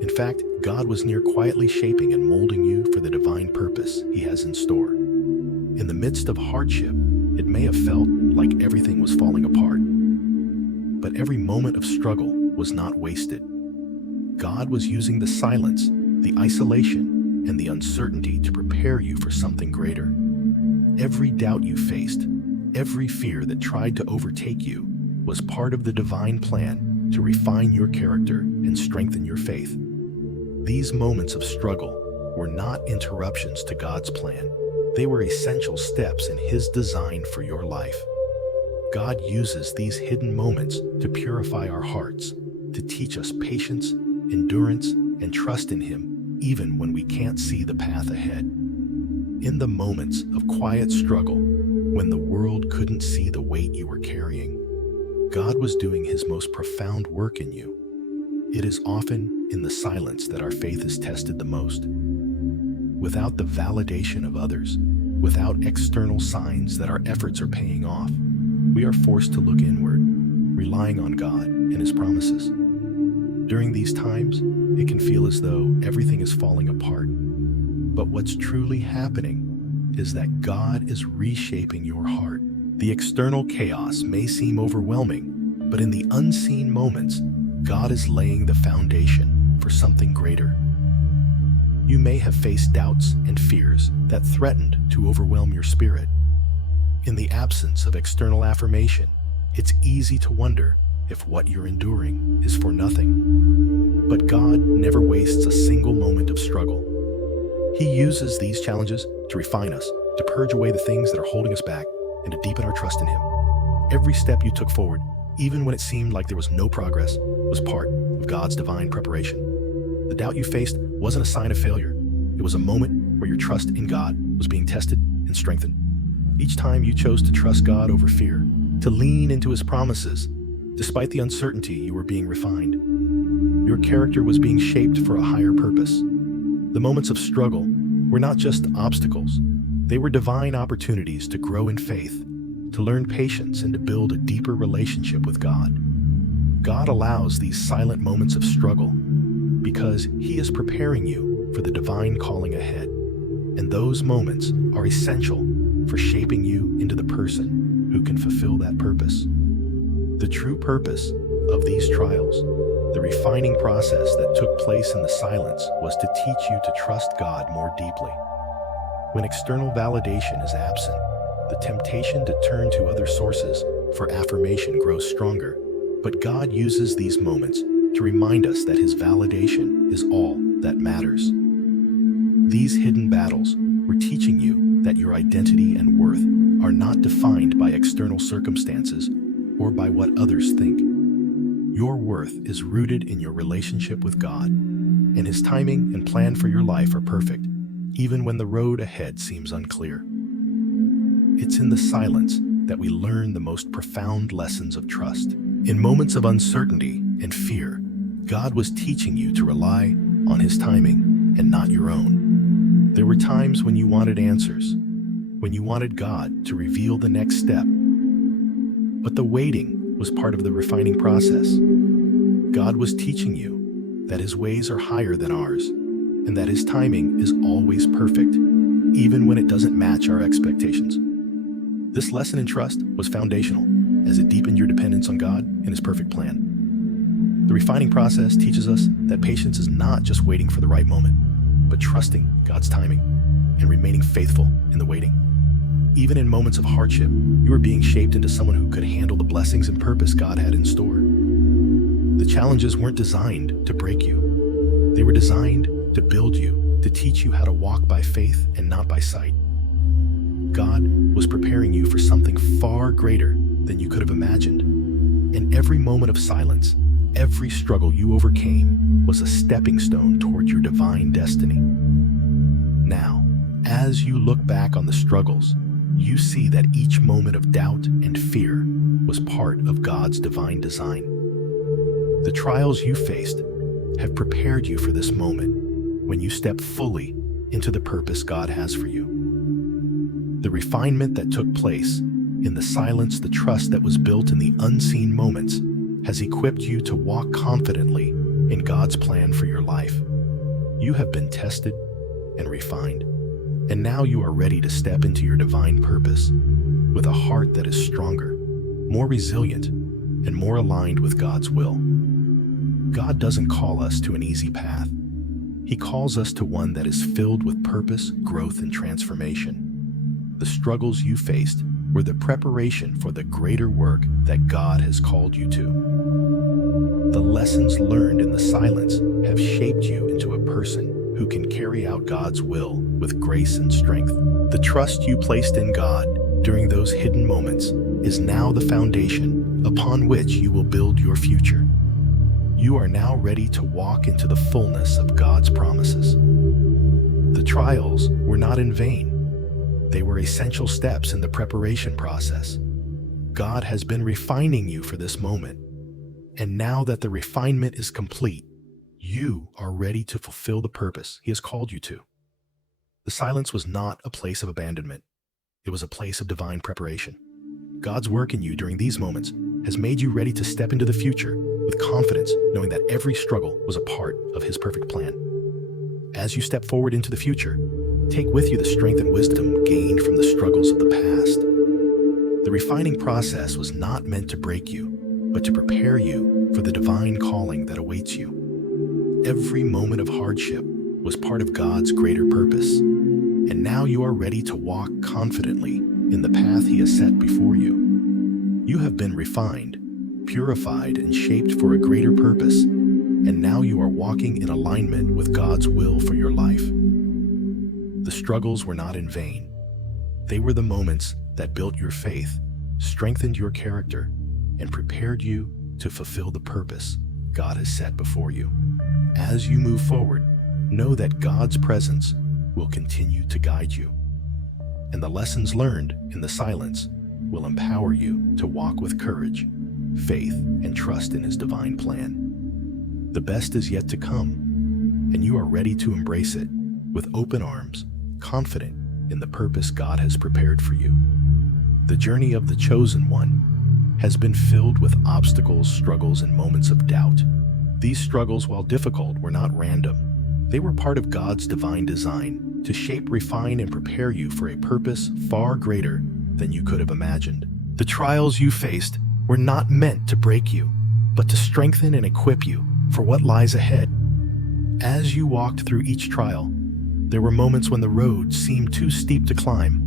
In fact, God was near quietly shaping and molding you for the divine purpose He has in store. In the midst of hardship, it may have felt like everything was falling apart. But every moment of struggle was not wasted. God was using the silence, the isolation, and the uncertainty to prepare you for something greater. Every doubt you faced, every fear that tried to overtake you, was part of the divine plan to refine your character and strengthen your faith. These moments of struggle were not interruptions to God's plan. They were essential steps in His design for your life. God uses these hidden moments to purify our hearts, to teach us patience, endurance, and trust in Him, even when we can't see the path ahead. In the moments of quiet struggle, when the world couldn't see the weight you were carrying, God was doing His most profound work in you. It is often in the silence that our faith is tested the most. Without the validation of others, without external signs that our efforts are paying off, we are forced to look inward, relying on God and His promises. During these times, it can feel as though everything is falling apart. But what's truly happening is that God is reshaping your heart. The external chaos may seem overwhelming, but in the unseen moments, God is laying the foundation for something greater. You may have faced doubts and fears that threatened to overwhelm your spirit. In the absence of external affirmation, it's easy to wonder if what you're enduring is for nothing. But God never wastes a single moment of struggle. He uses these challenges to refine us, to purge away the things that are holding us back, and to deepen our trust in Him. Every step you took forward, even when it seemed like there was no progress, was part of God's divine preparation. The doubt you faced wasn't a sign of failure. It was a moment where your trust in God was being tested and strengthened. Each time you chose to trust God over fear, to lean into His promises, despite the uncertainty, you were being refined. Your character was being shaped for a higher purpose. The moments of struggle were not just obstacles. They were divine opportunities to grow in faith, to learn patience, and to build a deeper relationship with God. God allows these silent moments of struggle because He is preparing you for the divine calling ahead. And those moments are essential for shaping you into the person who can fulfill that purpose. The true purpose of these trials, the refining process that took place in the silence, was to teach you to trust God more deeply. When external validation is absent, the temptation to turn to other sources for affirmation grows stronger. But God uses these moments to remind us that His validation is all that matters. These hidden battles were teaching you that your identity and worth are not defined by external circumstances or by what others think. Your worth is rooted in your relationship with God, and His timing and plan for your life are perfect, even when the road ahead seems unclear. It's in the silence that we learn the most profound lessons of trust. In moments of uncertainty and fear, God was teaching you to rely on His timing and not your own. There were times when you wanted answers, when you wanted God to reveal the next step. But the waiting was part of the refining process. God was teaching you that His ways are higher than ours, and that His timing is always perfect, even when it doesn't match our expectations. This lesson in trust was foundational, as it deepened your dependence on God and His perfect plan. The refining process teaches us that patience is not just waiting for the right moment, but trusting God's timing and remaining faithful in the waiting. Even in moments of hardship, you are being shaped into someone who could handle the blessings and purpose God had in store. The challenges weren't designed to break you. They were designed to build you, to teach you how to walk by faith and not by sight. God was preparing you for something far greater than you could have imagined. And every moment of silence, every struggle you overcame, was a stepping stone toward your divine destiny. Now, as you look back on the struggles, you see that each moment of doubt and fear was part of God's divine design. The trials you faced have prepared you for this moment when you step fully into the purpose God has for you. The refinement that took place in the silence, the trust that was built in the unseen moments, has equipped you to walk confidently in God's plan for your life. You have been tested and refined, and now you are ready to step into your divine purpose with a heart that is stronger, more resilient, and more aligned with God's will. God doesn't call us to an easy path. He calls us to one that is filled with purpose, growth, and transformation. The struggles you faced were the preparation for the greater work that God has called you to. The lessons learned in the silence have shaped you into a person who can carry out God's will with grace and strength. The trust you placed in God during those hidden moments is now the foundation upon which you will build your future. You are now ready to walk into the fullness of God's promises. The trials were not in vain. They were essential steps in the preparation process. God has been refining you for this moment. And now that the refinement is complete, you are ready to fulfill the purpose He has called you to. The silence was not a place of abandonment. It was a place of divine preparation. God's work in you during these moments has made you ready to step into the future with confidence, knowing that every struggle was a part of His perfect plan. As you step forward into the future, take with you the strength and wisdom gained from the struggles of the past. The refining process was not meant to break you, but to prepare you for the divine calling that awaits you. Every moment of hardship was part of God's greater purpose, and now you are ready to walk confidently in the path He has set before you. You have been refined, purified, and shaped for a greater purpose, and now you are walking in alignment with God's will for your life. The struggles were not in vain. They were the moments that built your faith, strengthened your character, and prepared you to fulfill the purpose God has set before you. As you move forward, know that God's presence will continue to guide you, and the lessons learned in the silence will empower you to walk with courage, faith, and trust in His divine plan. The best is yet to come, and you are ready to embrace it with open arms, confident in the purpose God has prepared for you. The journey of the chosen one has been filled with obstacles, struggles, and moments of doubt. These struggles, while difficult, were not random. They were part of God's divine design to shape, refine, and prepare you for a purpose far greater than you could have imagined. The trials you faced were not meant to break you, but to strengthen and equip you for what lies ahead. As you walked through each trial, there were moments when the road seemed too steep to climb,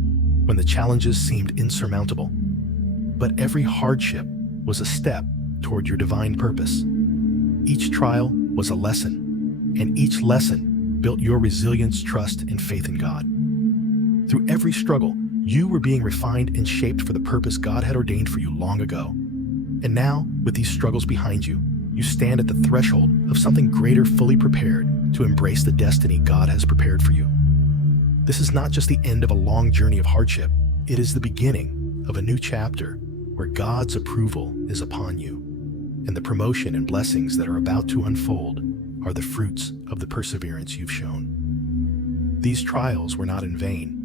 when the challenges seemed insurmountable. But every hardship was a step toward your divine purpose. Each trial was a lesson, and each lesson built your resilience, trust, and faith in God. Through every struggle, you were being refined and shaped for the purpose God had ordained for you long ago. And now, with these struggles behind you, you stand at the threshold of something greater, fully prepared to embrace the destiny God has prepared for you. This is not just the end of a long journey of hardship. It is the beginning of a new chapter where God's approval is upon you, and the promotion and blessings that are about to unfold are the fruits of the perseverance you've shown. These trials were not in vain.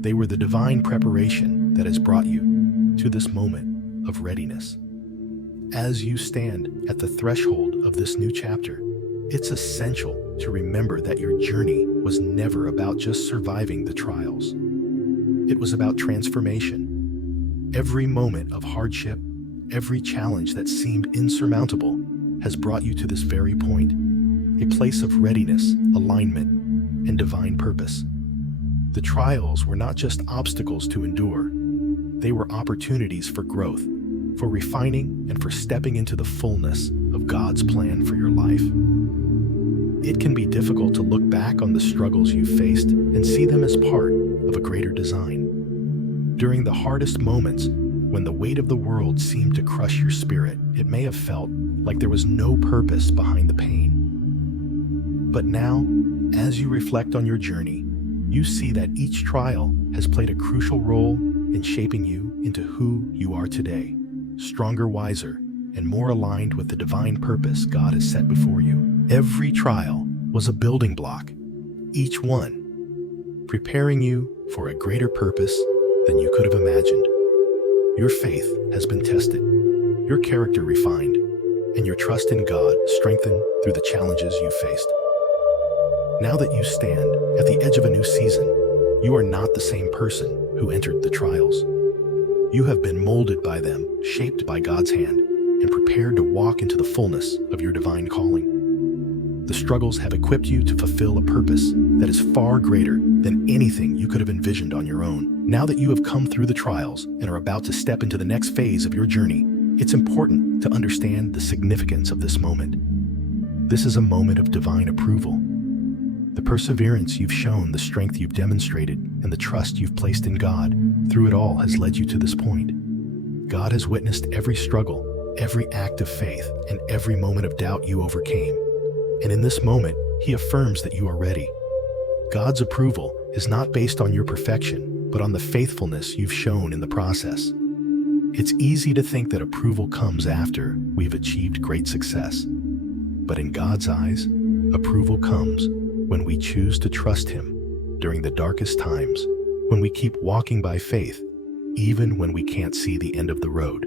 They were the divine preparation that has brought you to this moment of readiness. As you stand at the threshold of this new chapter, it's essential to remember that your journey was never about just surviving the trials. It was about transformation. Every moment of hardship, every challenge that seemed insurmountable has brought you to this very point, a place of readiness, alignment, and divine purpose. The trials were not just obstacles to endure. They were opportunities for growth, for refining, and for stepping into the fullness of God's plan for your life. It can be difficult to look back on the struggles you faced and see them as part of a greater design. During the hardest moments, when the weight of the world seemed to crush your spirit, it may have felt like there was no purpose behind the pain. But now, as you reflect on your journey, you see that each trial has played a crucial role in shaping you into who you are today, stronger, wiser, and more aligned with the divine purpose God has set before you. Every trial was a building block, each one preparing you for a greater purpose than you could have imagined. Your faith has been tested, your character refined, and your trust in God strengthened through the challenges you faced. Now that you stand at the edge of a new season, you are not the same person who entered the trials. You have been molded by them, shaped by God's hand, and prepared to walk into the fullness of your divine calling. The struggles have equipped you to fulfill a purpose that is far greater than anything you could have envisioned on your own. Now that you have come through the trials and are about to step into the next phase of your journey, it's important to understand the significance of this moment. This is a moment of divine approval. The perseverance you've shown, the strength you've demonstrated, and the trust you've placed in God through it all has led you to this point. God has witnessed every struggle, every act of faith, and every moment of doubt you overcame. And in this moment, He affirms that you are ready. God's approval is not based on your perfection, but on the faithfulness you've shown in the process. It's easy to think that approval comes after we've achieved great success. But in God's eyes, approval comes when we choose to trust Him during the darkest times, when we keep walking by faith, even when we can't see the end of the road.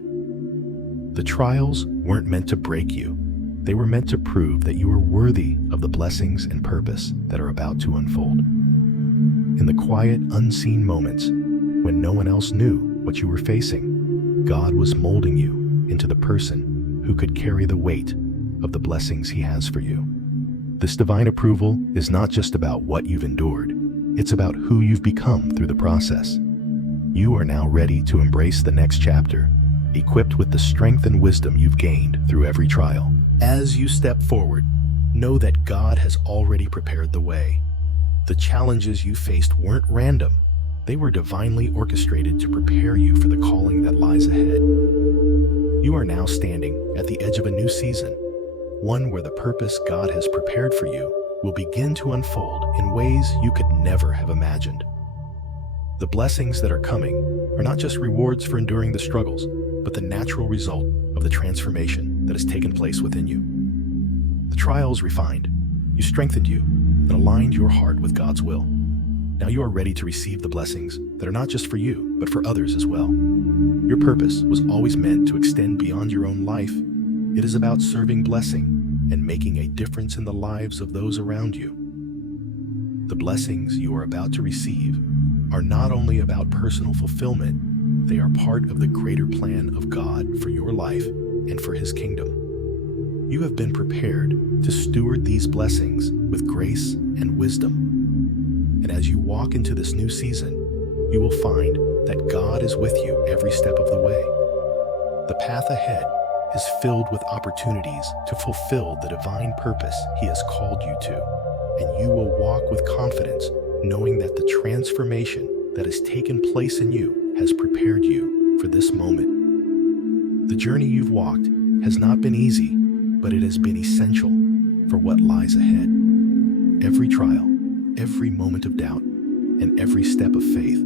The trials weren't meant to break you. They were meant to prove that you are worthy of the blessings and purpose that are about to unfold. In the quiet, unseen moments, when no one else knew what you were facing, God was molding you into the person who could carry the weight of the blessings He has for you. This divine approval is not just about what you've endured, it's about who you've become through the process. You are now ready to embrace the next chapter, equipped with the strength and wisdom you've gained through every trial. As you step forward, know that God has already prepared the way. The challenges you faced weren't random. They were divinely orchestrated to prepare you for the calling that lies ahead. You are now standing at the edge of a new season, one where the purpose God has prepared for you will begin to unfold in ways you could never have imagined. The blessings that are coming are not just rewards for enduring the struggles, but the natural result of the transformation that has taken place within you. The trials refined you, strengthened you, and aligned your heart with God's will. Now you are ready to receive the blessings that are not just for you, but for others as well. Your purpose was always meant to extend beyond your own life. It is about serving blessing and making a difference in the lives of those around you. The blessings you are about to receive are not only about personal fulfillment, they are part of the greater plan of God for your life and for His kingdom. You have been prepared to steward these blessings with grace and wisdom. And as you walk into this new season, you will find that God is with you every step of the way. The path ahead is filled with opportunities to fulfill the divine purpose He has called you to, and you will walk with confidence, knowing that the transformation that has taken place in you has prepared you for this moment. The journey you've walked has not been easy, but it has been essential for what lies ahead. Every trial, every moment of doubt, and every step of faith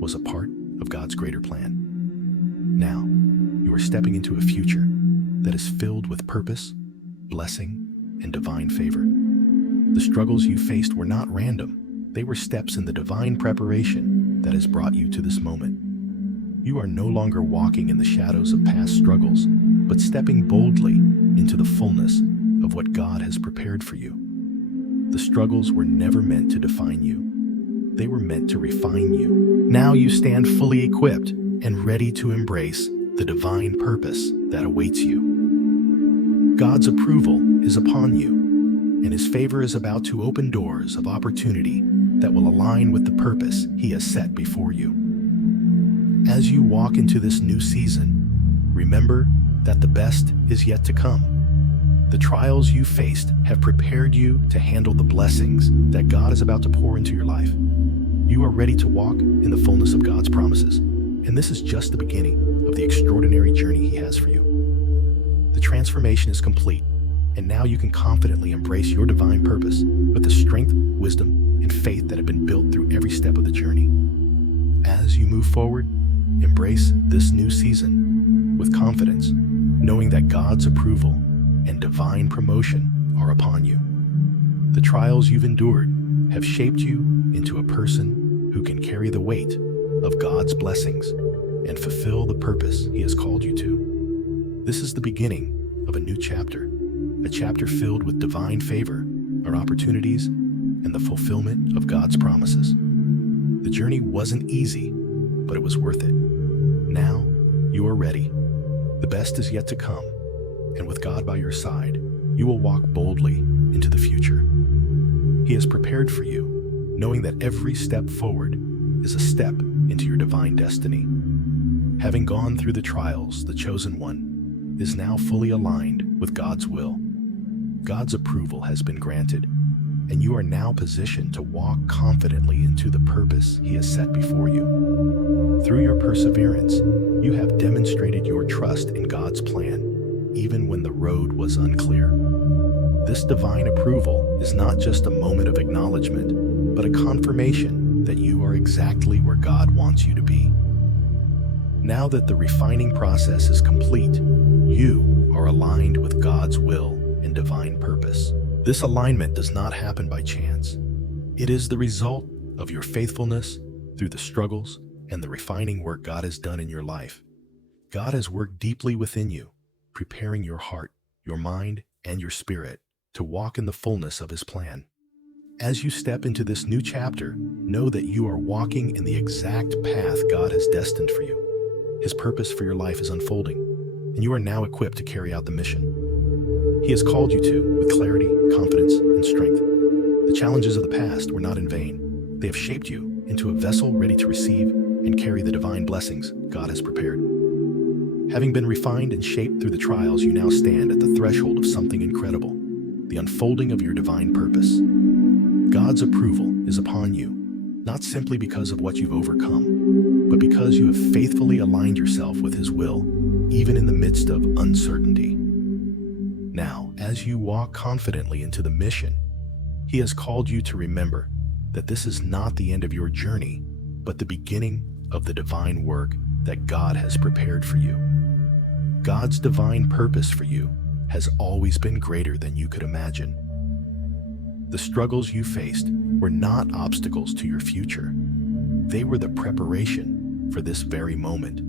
was a part of God's greater plan. Now, you are stepping into a future that is filled with purpose, blessing, and divine favor. The struggles you faced were not random. They were steps in the divine preparation that has brought you to this moment. You are no longer walking in the shadows of past struggles, but stepping boldly into the fullness of what God has prepared for you. The struggles were never meant to define you. They were meant to refine you. Now you stand fully equipped and ready to embrace the divine purpose that awaits you. God's approval is upon you, and His favor is about to open doors of opportunity that will align with the purpose He has set before you. As you walk into this new season, remember that the best is yet to come. The trials you faced have prepared you to handle the blessings that God is about to pour into your life. You are ready to walk in the fullness of God's promises, and this is just the beginning of the extraordinary journey He has for you. The transformation is complete, and now you can confidently embrace your divine purpose with the strength, wisdom, and faith that have been built through every step of the journey. As you move forward, embrace this new season with confidence, knowing that God's approval and divine promotion are upon you. The trials you've endured have shaped you into a person who can carry the weight of God's blessings and fulfill the purpose He has called you to. This is the beginning of a new chapter, a chapter filled with divine favor, our opportunities, and the fulfillment of God's promises. The journey wasn't easy, but it was worth it. Now, you are ready. The best is yet to come, and with God by your side, you will walk boldly into the future. He has prepared for you knowing that every step forward is a step into your divine destiny. Having gone through the trials, the chosen one is now fully aligned with God's will. God's approval has been granted, and you are now positioned to walk confidently into the purpose He has set before you. Through your perseverance, you have demonstrated your trust in God's plan, even when the road was unclear. This divine approval is not just a moment of acknowledgement, but a confirmation that you are exactly where God wants you to be. Now that the refining process is complete, you are aligned with God's will and divine purpose. This alignment does not happen by chance. It is the result of your faithfulness through the struggles and the refining work God has done in your life. God has worked deeply within you, preparing your heart, your mind, and your spirit to walk in the fullness of His plan. As you step into this new chapter, know that you are walking in the exact path God has destined for you. His purpose for your life is unfolding, and you are now equipped to carry out the mission He has called you to with clarity, confidence, and strength. The challenges of the past were not in vain. They have shaped you into a vessel ready to receive and carry the divine blessings God has prepared. Having been refined and shaped through the trials, you now stand at the threshold of something incredible, the unfolding of your divine purpose. God's approval is upon you, not simply because of what you've overcome, but because you have faithfully aligned yourself with His will, even in the midst of uncertainty. Now, as you walk confidently into the mission, He has called you to remember that this is not the end of your journey, but the beginning of the divine work that God has prepared for you. God's divine purpose for you has always been greater than you could imagine. The struggles you faced were not obstacles to your future. They were the preparation for this very moment.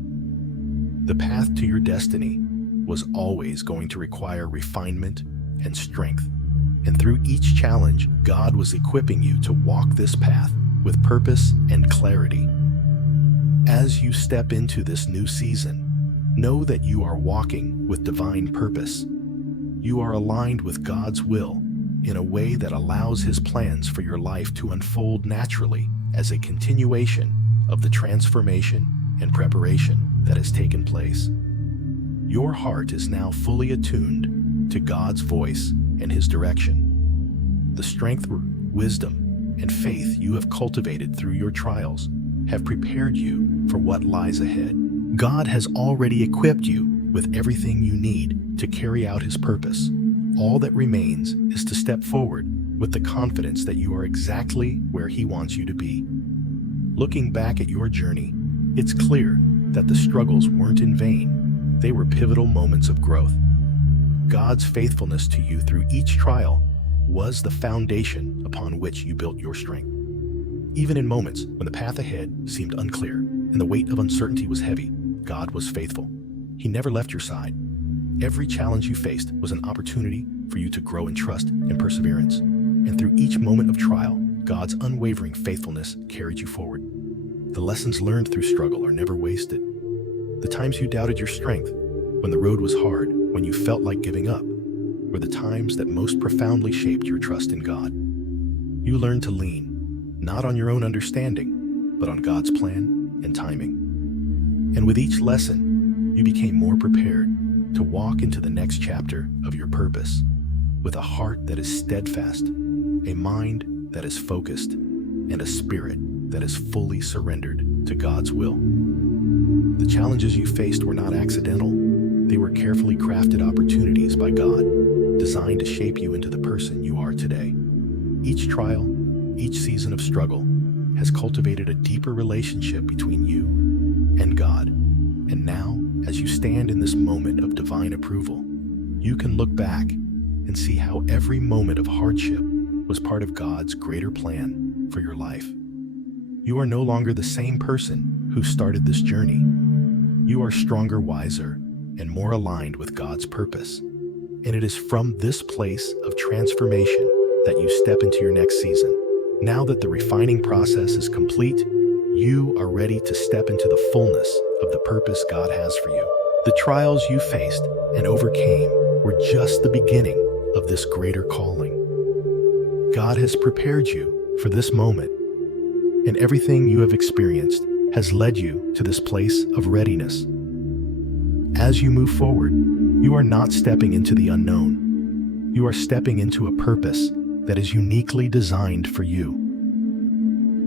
The path to your destiny was always going to require refinement and strength. And through each challenge, God was equipping you to walk this path with purpose and clarity. As you step into this new season, know that you are walking with divine purpose. You are aligned with God's will in a way that allows His plans for your life to unfold naturally as a continuation of the transformation and preparation that has taken place. Your heart is now fully attuned to God's voice and His direction. The strength, wisdom, and faith you have cultivated through your trials have prepared you for what lies ahead. God has already equipped you with everything you need to carry out His purpose. All that remains is to step forward with the confidence that you are exactly where He wants you to be. Looking back at your journey, it's clear that the struggles weren't in vain. They were pivotal moments of growth. God's faithfulness to you through each trial was the foundation upon which you built your strength. Even in moments when the path ahead seemed unclear and the weight of uncertainty was heavy, God was faithful. He never left your side. Every challenge you faced was an opportunity for you to grow in trust and perseverance. And through each moment of trial, God's unwavering faithfulness carried you forward. The lessons learned through struggle are never wasted. The times you doubted your strength, when the road was hard, when you felt like giving up, were the times that most profoundly shaped your trust in God. You learned to lean, not on your own understanding, but on God's plan and timing. And with each lesson, you became more prepared to walk into the next chapter of your purpose with a heart that is steadfast, a mind that is focused, and a spirit that is fully surrendered to God's will. The challenges you faced were not accidental. They were carefully crafted opportunities by God, designed to shape you into the person you are today. Each trial, each season of struggle has cultivated a deeper relationship between you and God. And now, as you stand in this moment of divine approval, you can look back and see how every moment of hardship was part of God's greater plan for your life. You are no longer the same person who started this journey. You are stronger, wiser, and more aligned with God's purpose. And it is from this place of transformation that you step into your next season. Now that the refining process is complete, you are ready to step into the fullness of the purpose God has for you. The trials you faced and overcame were just the beginning of this greater calling. God has prepared you for this moment, and everything you have experienced has led you to this place of readiness. As you move forward, you are not stepping into the unknown. You are stepping into a purpose that is uniquely designed for you.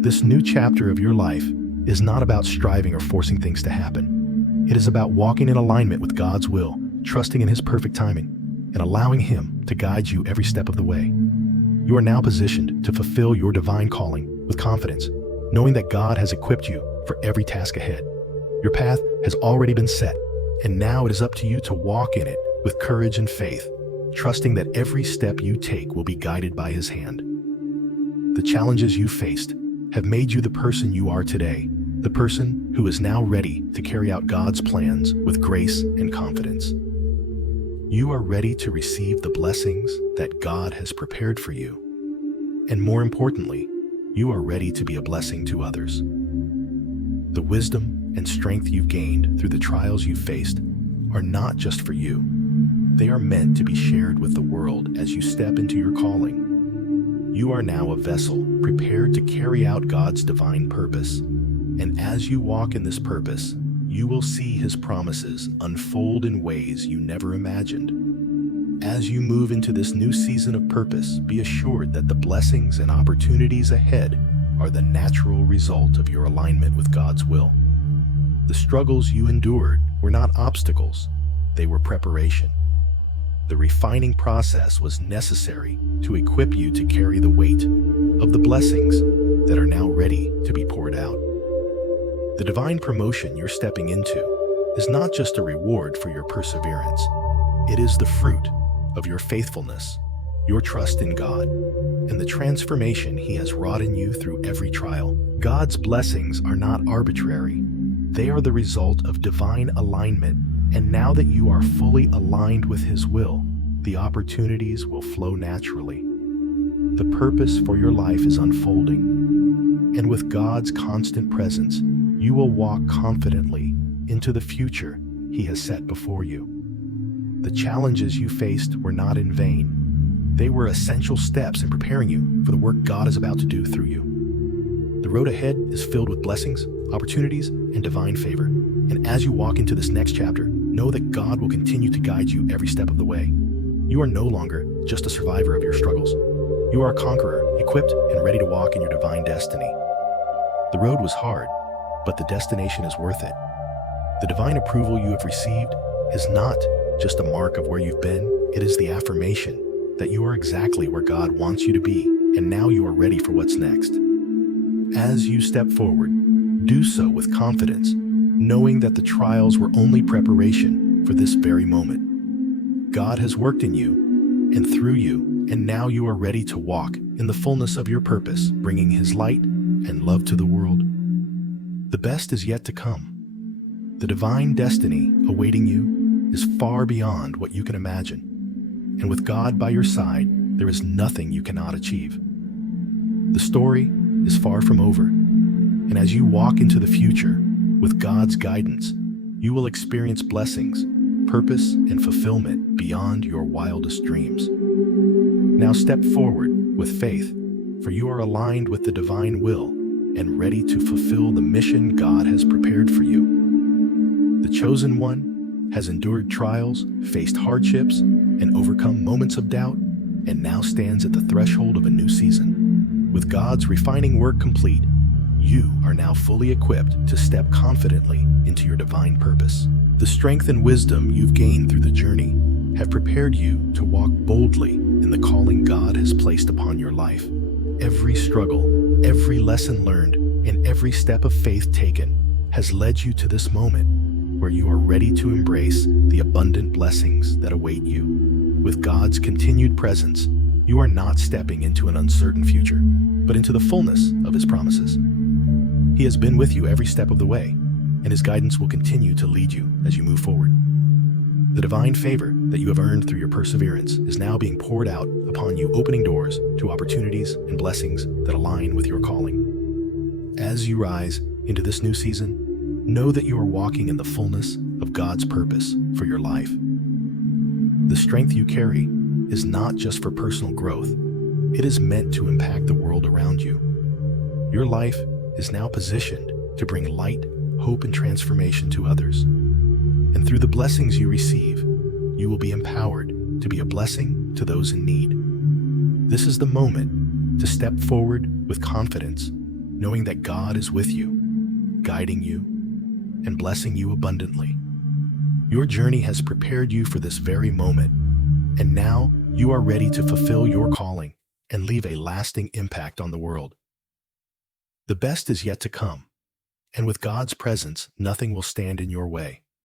This new chapter of your life is not about striving or forcing things to happen. It is about walking in alignment with God's will, trusting in His perfect timing, and allowing Him to guide you every step of the way. You are now positioned to fulfill your divine calling with confidence, knowing that God has equipped you for every task ahead. Your path has already been set, and now it is up to you to walk in it with courage and faith, trusting that every step you take will be guided by His hand. The challenges you faced have made you the person you are today, the person who is now ready to carry out God's plans with grace and confidence. You are ready to receive the blessings that God has prepared for you. And more importantly, you are ready to be a blessing to others. The wisdom and strength you've gained through the trials you've faced are not just for you. They are meant to be shared with the world as you step into your calling. You are now a vessel prepared to carry out God's divine purpose. And as you walk in this purpose, you will see His promises unfold in ways you never imagined. As you move into this new season of purpose, be assured that the blessings and opportunities ahead are the natural result of your alignment with God's will. The struggles you endured were not obstacles, they were preparation. The refining process was necessary to equip you to carry the weight of the blessings that are now ready to be poured out. The divine promotion you're stepping into is not just a reward for your perseverance. It is the fruit of your faithfulness, your trust in God, and the transformation He has wrought in you through every trial. God's blessings are not arbitrary. They are the result of divine alignment, and now that you are fully aligned with His will, the opportunities will flow naturally. The purpose for your life is unfolding, and with God's constant presence, you will walk confidently into the future He has set before you. The challenges you faced were not in vain. They were essential steps in preparing you for the work God is about to do through you. The road ahead is filled with blessings, opportunities, and divine favor. And as you walk into this next chapter, know that God will continue to guide you every step of the way. You are no longer just a survivor of your struggles. You are a conqueror, equipped and ready to walk in your divine destiny. The road was hard, but the destination is worth it. The divine approval you have received is not just a mark of where you've been, it is the affirmation that you are exactly where God wants you to be, and now you are ready for what's next. As you step forward, do so with confidence, knowing that the trials were only preparation for this very moment. God has worked in you and through you, and now you are ready to walk in the fullness of your purpose, bringing His light and love to the world. The best is yet to come. The divine destiny awaiting you is far beyond what you can imagine. And with God by your side, there is nothing you cannot achieve. The story is far from over. And as you walk into the future with God's guidance, you will experience blessings, purpose, and fulfillment beyond your wildest dreams. Now step forward with faith, for you are aligned with the divine will and ready to fulfill the mission God has prepared for you. The chosen one has endured trials, faced hardships, and overcome moments of doubt, and now stands at the threshold of a new season. With God's refining work complete, you are now fully equipped to step confidently into your divine purpose. The strength and wisdom you've gained through the journey have prepared you to walk boldly in the calling God has placed upon your life. Every struggle, every lesson learned, and every step of faith taken has led you to this moment where you are ready to embrace the abundant blessings that await you. With God's continued presence, you are not stepping into an uncertain future, but into the fullness of His promises. He has been with you every step of the way, and His guidance will continue to lead you as you move forward. The divine favor that you have earned through your perseverance is now being poured out upon you, opening doors to opportunities and blessings that align with your calling. As you rise into this new season, know that you are walking in the fullness of God's purpose for your life. The strength you carry is not just for personal growth, it is meant to impact the world around you. Your life is now positioned to bring light, hope, and transformation to others. And through the blessings you receive, you will be empowered to be a blessing to those in need. This is the moment to step forward with confidence, knowing that God is with you, guiding you, and blessing you abundantly. Your journey has prepared you for this very moment, and now you are ready to fulfill your calling and leave a lasting impact on the world. The best is yet to come, and with God's presence, nothing will stand in your way.